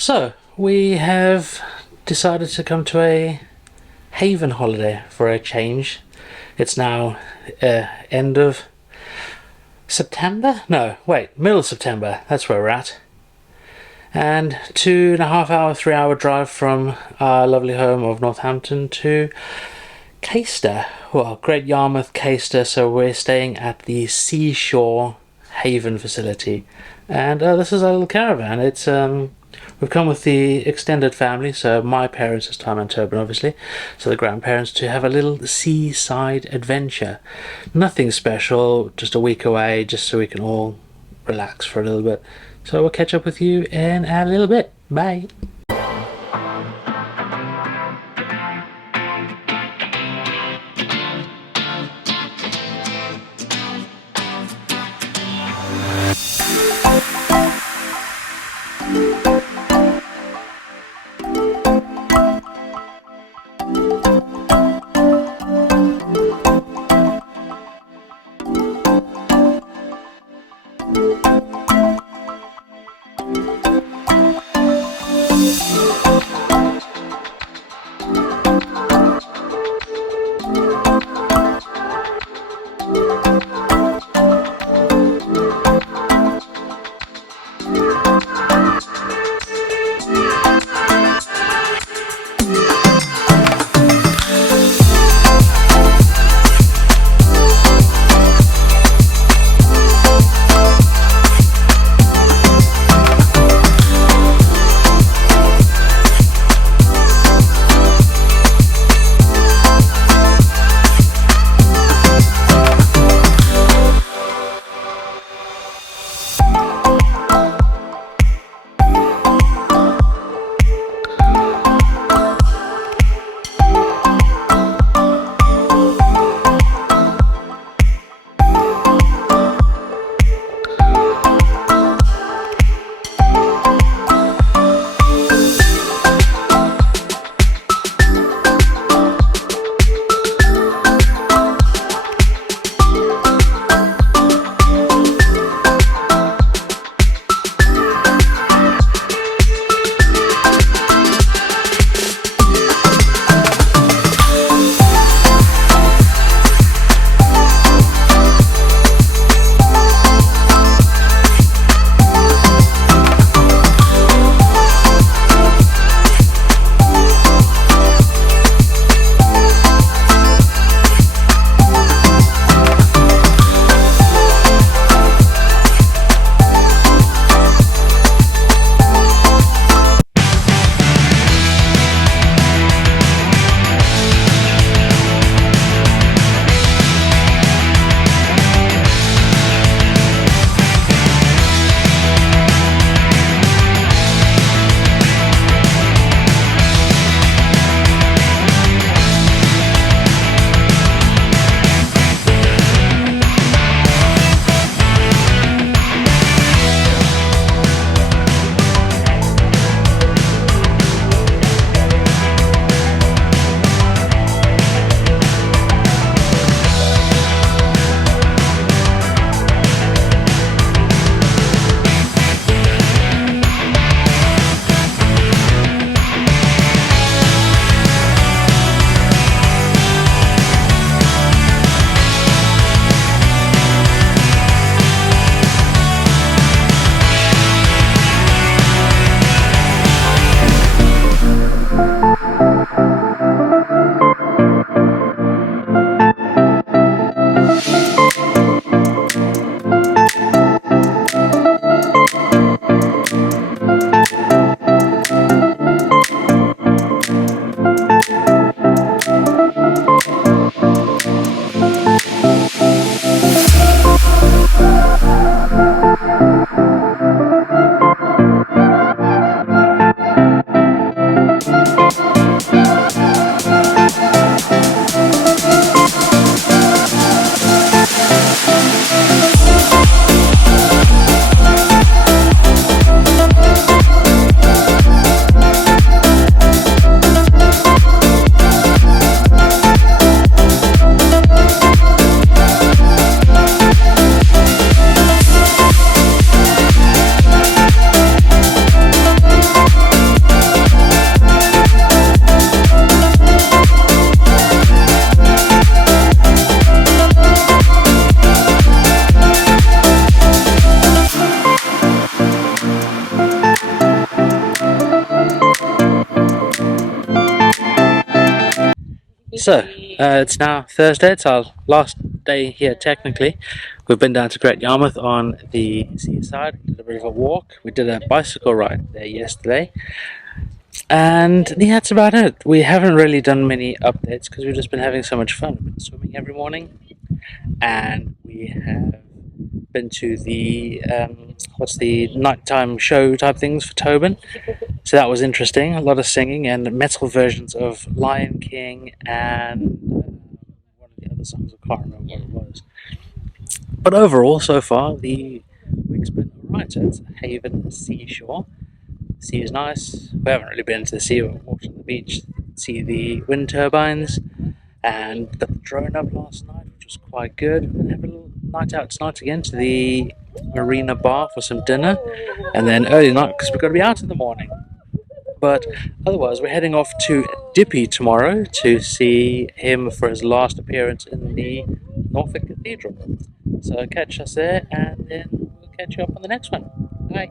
So, we have decided to come to a Haven holiday for a change. It's now end of September? No, wait, middle of September. That's where we're at. And 2.5 hour, 3 hour drive from our lovely home of Northampton to Caister. Well, Great Yarmouth, Caister. So we're staying at the SeaShore Haven facility. And this is our little caravan. It's we've come with the extended family, so my parents this time and Tobin obviously, so the grandparents, to have a little seaside adventure. Nothing special, just a week away, just so we can all relax for a little bit. So we'll catch up with you in a little bit. Bye. It's now Thursday. It's our last day here technically. We've been down to Great Yarmouth on the seaside, did a bit of a walk. We did a bicycle ride there yesterday. And yeah, that's about it. We haven't really done many updates because we've just been having so much fun. We've been swimming every morning, and we have been to the what's the nighttime show type things for Tobin. So that was interesting. A lot of singing and metal versions of Lion King and one of the other songs. I can't remember what it was. But overall, so far, the week's been alright. So it's Haven Seashore. The sea is nice. We haven't really been to the sea. We walked on the beach, see the wind turbines, and got the drone up last night, which was quite good. We're going to have a little night out tonight again to the marina bar for some dinner, and then early night because we've got to be out in the morning. But otherwise, we're heading off to Dippy tomorrow to see him for his last appearance in the Norfolk Cathedral. So catch us there, and then we'll catch you up on the next one. Bye.